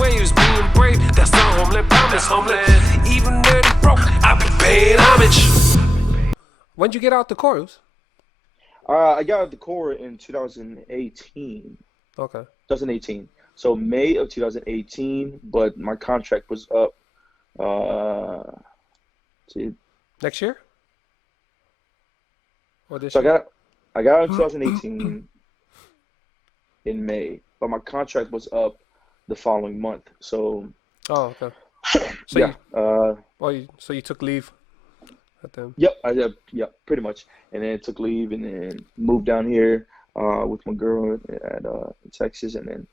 way he was being brave. That's the homeland promise, homeland. Even dirty broke, I be paying homage. When'd you get out the chorus? I got out of the Corps in 2018. Okay. 2018. So May of 2018, but my contract was up. Next year? Or this So year? I got out in 2018 in May, but my contract was up the following month. So Oh, okay. So yeah. so you took leave at them. Yep. Yep. Pretty much. And then took leave and then moved down here with my girl at Texas, and then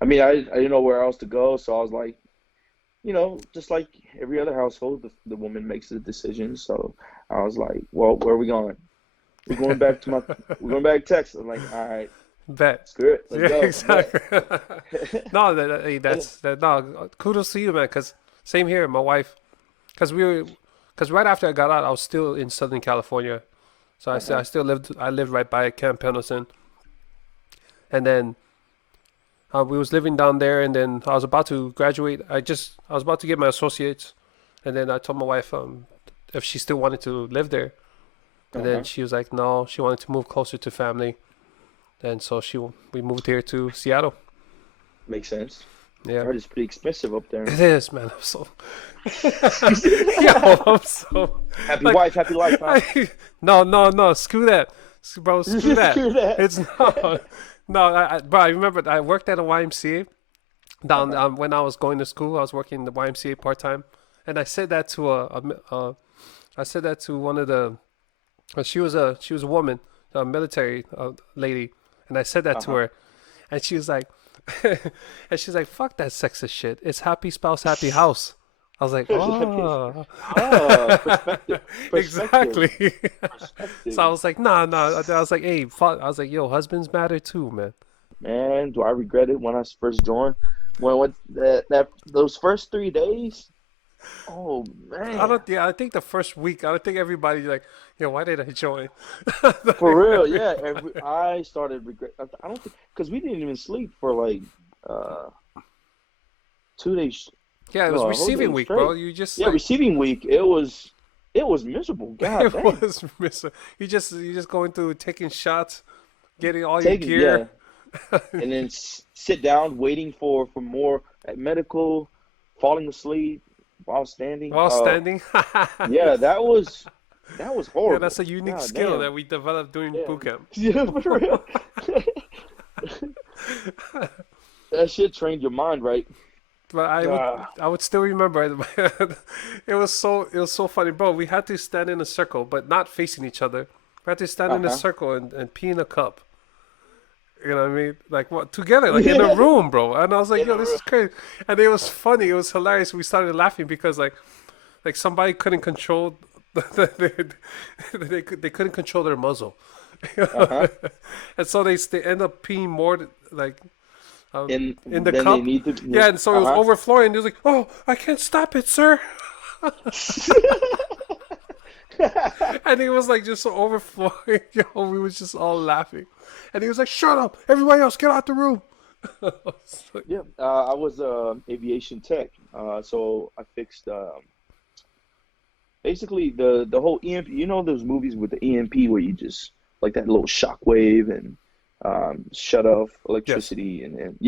I mean I didn't know where else to go, so I was like, just like every other household, the woman makes the decision. So I was like, well, where are we going? We're going back to Texas. I'm like, all right, Bet. screw it, let's go. Exactly. No, no. Kudos to you, man. Cause same here. My wife, cause right after I got out, I was still in Southern California, so I lived right by Camp Pendleton, and then we was living down there, and then I was about to graduate. I was about to get my associates, and then I told my wife if she still wanted to live there, and then she was like, no, she wanted to move closer to family, and so we moved here to Seattle. Makes sense. Yeah, Art is pretty expensive up there. it is, man. I'm so yo, I'm so Happy wife, happy life. Huh? No, screw that, bro, screw that. Screw that. It's not. No, bro, I remember I worked at a YMCA down when I was going to school. I was working in the YMCA part time, and I said that to one of the. She was a woman, a military lady, and I said that to her, and she was like, fuck that sexist shit. It's happy spouse, happy house. I was like, oh, Perspective. Exactly. Perspective. So I was like, nah. I was like, hey, fuck. I was like, yo, husbands matter too, man. Man, do I regret it when I first joined? When those first 3 days? Oh man. I think the first week, I don't think everybody like, yo, why did I join? For real, yeah. I started regret. I don't think because we didn't even sleep for like 2 days. Yeah, it was receiving week, bro. You just receiving week. It was miserable. God dang. It was miserable. You just going through taking shots, getting all your gear, and then sit down waiting for more at medical, falling asleep while standing. Yeah, that was horrible. Yeah, that's a unique skill that we developed during boot camp. Yeah, for real. That shit trained your mind, right? But I would still remember it was so funny, bro. We had to stand in a circle, but not facing each other. We had to stand in a circle and pee in a cup. You know what I mean? Like what together, like in a room, bro. And I was like, yo, this is crazy. And it was funny. It was hilarious. We started laughing because like somebody couldn't control they couldn't control their muzzle. And so they end up peeing more like in the cup. And so it was overflowing. He was like, "Oh, I can't stop it, sir." And it was like just so overflowing. Yo, we was just all laughing. And he was like, "Shut up! Everybody else, get out the room." I was aviation tech, so I fixed basically the whole EMP. You know those movies with the EMP where you just like that little shockwave and shut off electricity, and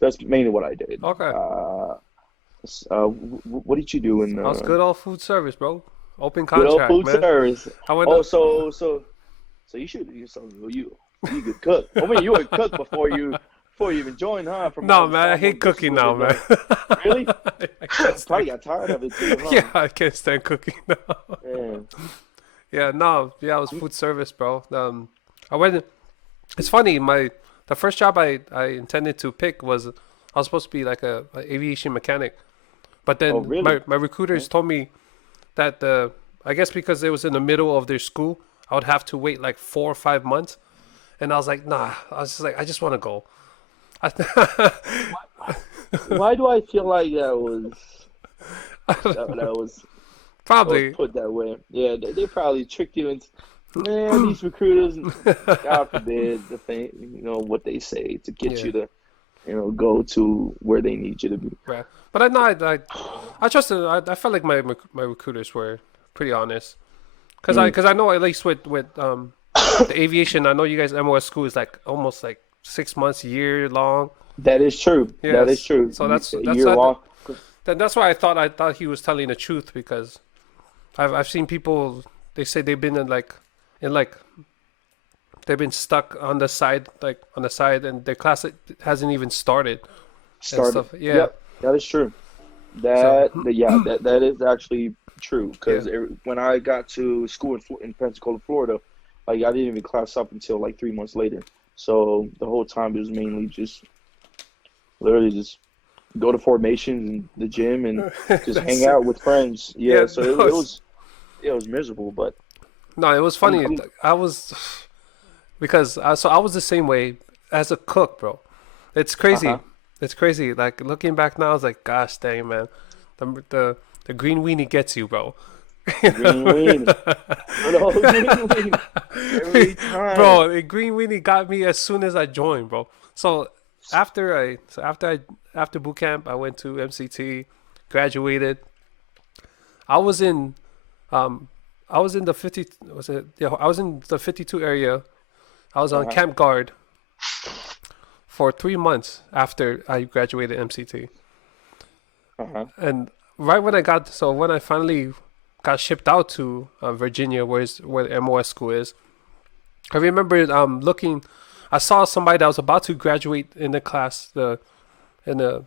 that's mainly what I did. Okay. What did you do in? I was good old food service, bro. Open contract, good old food man. Service. So you could cook. I mean, you would cook before you even joined, huh? No, man, I hate cooking now, man. Really? Probably got tired of it too, huh? Yeah, I can't stand cooking now. Yeah, I was food service, bro. I went. It's funny. The first job I intended to pick I was supposed to be like a aviation mechanic, but then my recruiters told me that I guess because it was in the middle of their school, I would have to wait like 4 or 5 months, and I was like, nah. I was just like, I just want to go. Why do I feel like that was probably put that way? Yeah, they probably tricked you into. Man, these recruiters, God forbid, the thing, what they say to get you to go to where they need you to be. Right. But I know I trusted. I felt like my recruiters were pretty honest. Mm. Cause I know at least with the aviation, I know you guys MOS school is like almost like 6 months, year long. That is true. That is Yes. true. So A that's year long. that's why I thought he was telling the truth because I've seen people they say they've been in like they've been stuck on the side and their class hasn't even started and Started. stuff. Yeah. Yep, that is true. So Yeah, that is actually true. yeah. Because when I got to school in Pensacola, Florida, like I didn't even class up until like 3 months later. So the whole time it was mainly just literally just go to formations and the gym and just hang That's it. out with friends. Yeah, Yeah. so No, it was miserable, but no, it was I'm, funny. I'm I was because I was the same way as a cook, bro. It's crazy. uh-huh. It's crazy. Like looking back now, I was like, gosh dang, man, the green weenie gets you, bro. Green weenie. Good old green weenie. Every time. Bro, the green weenie got me as soon as I joined, bro. So after boot camp, I went to MCT, graduated. I was in um I was in the 50 was it yeah I was in the 52 area. I was on Uh-huh. camp guard for 3 months after I graduated MCT. Uh-huh. And when I finally got shipped out to Virginia, where the MOS school is, I remember looking. I saw somebody that was about to graduate in the class, in the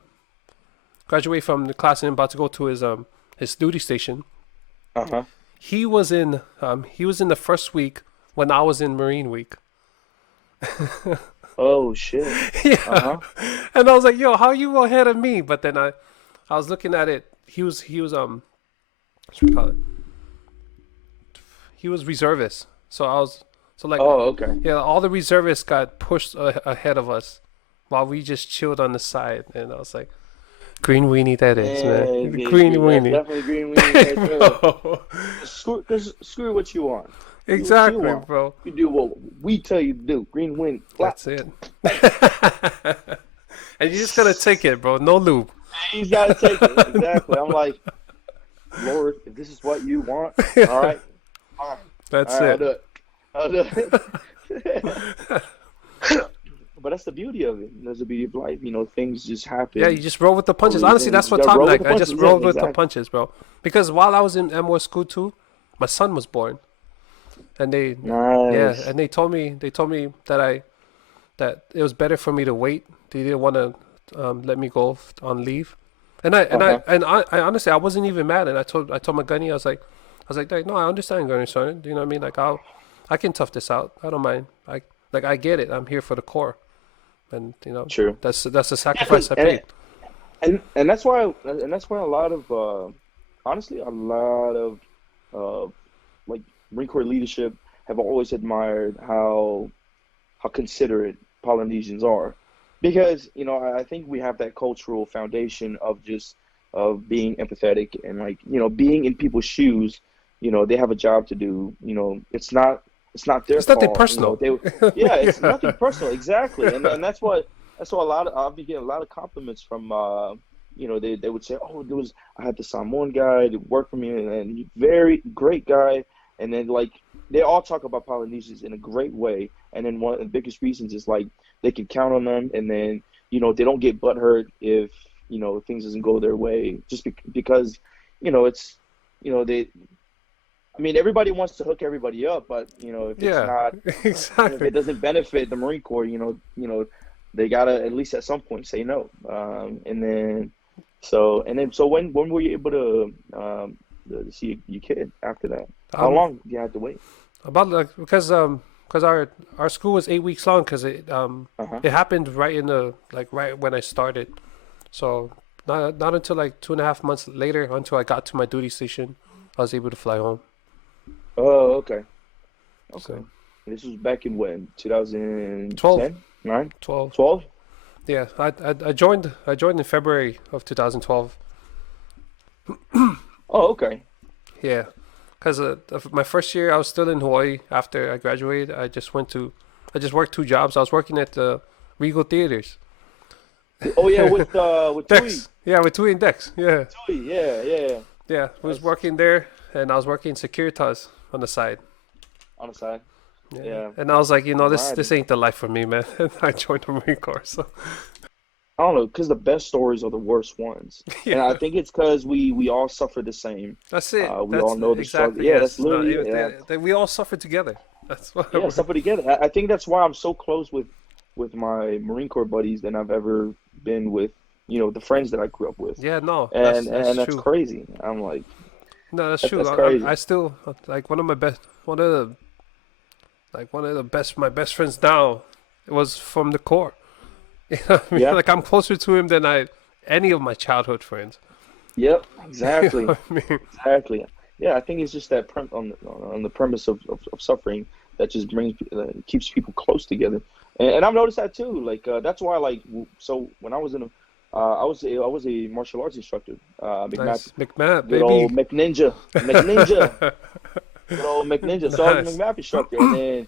graduate from the class and about to go to his duty station. Uh-huh. He was in the first week when I was in Marine Week. Oh shit. Yeah, Uh-huh. and I was like, "Yo, how you ahead of me?" But then I was looking at it. He was what should we call it? He was reservist. So I was so like Oh, okay. yeah, all the reservists got pushed ahead of us, while we just chilled on the side. And I was like, "Green weenie, that is, man. Yeah, Green that's weenie." definitely green weenie right there. Bro. Screw what you want. Do what you Exactly, want. bro. You do what we tell you to do. Green weenie. Flap. That's it. And you just gotta take it, bro. No lube. He's got to take it. Exactly. I'm like, Lord, if this is what you want, all right, fine. That's All right, I'll it. do it. I'll do it. But that's the beauty of it. That's the beauty of life. Things just Yeah, happen you just roll with the for punches. Honestly, reasons. that's You what got to taught me. roll with Like, the I just punches. Yeah, rolled with the exactly. punches, bro. Because while I was in MO school too, my son was born, and Nice. and they told me that it was better for me to wait. They didn't want to let me go on leave, Uh-huh. I honestly I wasn't even mad. And I told my gunny, I was like, no, I understand, gunny son. You know what I mean? Like I can tough this out. I don't mind. I get it. I'm here for the core, and True. that's the Yeah, sacrifice I paid. and that's why a lot of honestly a lot of uh, like Marine Corps leadership have always admired how considerate Polynesians are, because I think we have that cultural foundation of just of being empathetic and like being in people's shoes. They have a job to do. It's not their It's nothing fault. personal. Yeah, it's Yeah. nothing personal, exactly, and that's why a lot of I've been getting a lot of compliments from they would say, oh, I had the Samoan guy that worked for me, and he very great guy, and then like they all talk about Polynesians in a great way, and then one of the biggest reasons is like they can count on them, and then they don't get butthurt if things doesn't go their way, just because it's they. I mean, everybody wants to hook everybody up, but if it's Yeah, not, if exactly. it doesn't benefit the Marine Corps, they gotta at least at some point say no. So when were you able to see your kid after that? How Um, long did you have to wait? about like because our school was 8 weeks long because Uh huh. it happened right in the like right when I started. So not until like 2.5 months later, until I got to my duty station, I was able to fly home. Oh, okay, okay. So This was back in when? 12, 2010, 9, 12. 12? Yeah, I joined in February of 2012. Oh, okay. Yeah, because of my first year I was still in Hawaii. After I graduated, I just worked 2 jobs. I was working at the Regal Theaters. Oh yeah, with Tui. Dex. Yeah, with Tui and Dex. Yeah. Tui, yeah, yeah. Yeah. We was That's working there, and I was working Securitas on the side. on the side. Yeah. Yeah. And I was like, this Camaraderie. ain't the life for me, man. And I joined the Marine Corps. So I don't know, because the best stories are the worst ones, and I yeah, think it's because we all suffer the same. that's it. We all That's know the struggle. exactly Yeah, that's yes. No, literally yeah, we all suffer together. That's what. yeah, suffer together. I think that's why I'm so close with my Marine Corps buddies than I've ever been with the friends that I grew up with, Yeah, no, and that's that's true. crazy. I'm like, No, that's true. that's crazy. I still like one of the best my best friends now. It was from the Corps. You know what I mean? Yeah, Like I'm closer to him than I any of my childhood friends. yep, You know exactly, what I mean? exactly. Yeah, I think it's just that on the premise of suffering that just keeps people close together, and I've noticed that too. Like that's why so when I was in a I was a martial arts instructor, Nice, McMahon, good old baby. McNinja, good old McNinja. So I was a Nice. McMath instructor, and then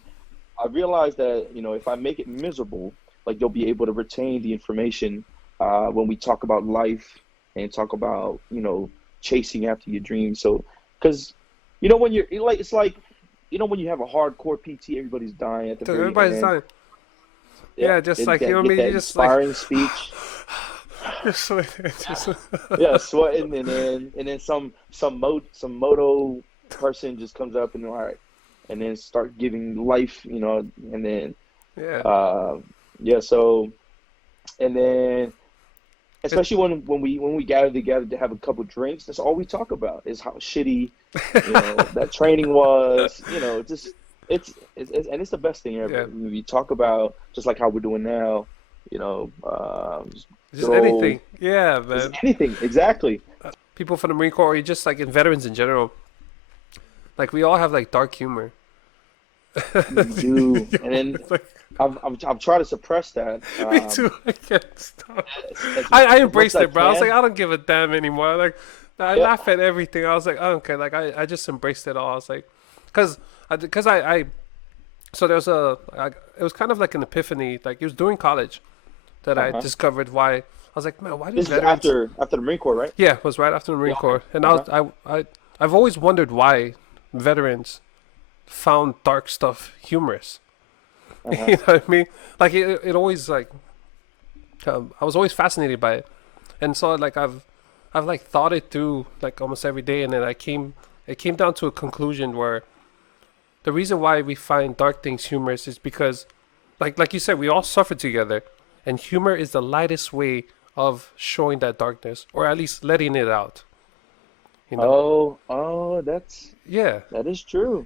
I realized that if I make it miserable, like they'll be able to retain the information when we talk about life and talk about chasing after your dreams. So, because when you're like it's like when you have a hardcore PT, everybody's dying at the Dude, very everybody's end. dying. Yeah, Yeah, just and like you know that what I get mean. that You just like inspiring speech. just like just Yeah, sweating, and then some moto person just comes up and all right, and then start giving life, and then yeah. uh yeah, so and then It, especially when we gather together to have a couple drinks, that's all we talk about is how shitty that training was, just and it's the best thing ever. yeah. We talk about just like how we're doing now, just Just good old anything. Yeah, just man. anything exactly. People from the Marine Corps, or just like in veterans in general, like we all have like dark humor. We do, and then It's like, I've tried to suppress that me too. I can't stop. as I as much as embraced I it, bro. I was like, can. I don't give a damn anymore. Like, I Yeah. laugh at everything. I was like, I don't care. Like, I just embraced it all. I was like, cause, I so there's it was kind of like an epiphany. Like, it was during college that I Uh-huh. discovered why. I was like, man, why do This is veterans? after the Marine Corps, right? Yeah, it was right after the Yeah. Marine Okay. Corps, and Uh-huh. I've always wondered why veterans found dark stuff humorous. Uh-huh. You know what I mean? Like it always like I was always fascinated by it, and so like I've like thought it through like almost every day, and then it came down to a conclusion where the reason why we find dark things humorous is because like you said, we all suffer together, and humor is the lightest way of showing that darkness, or at least letting it out. You know? Oh, that Yeah. is true.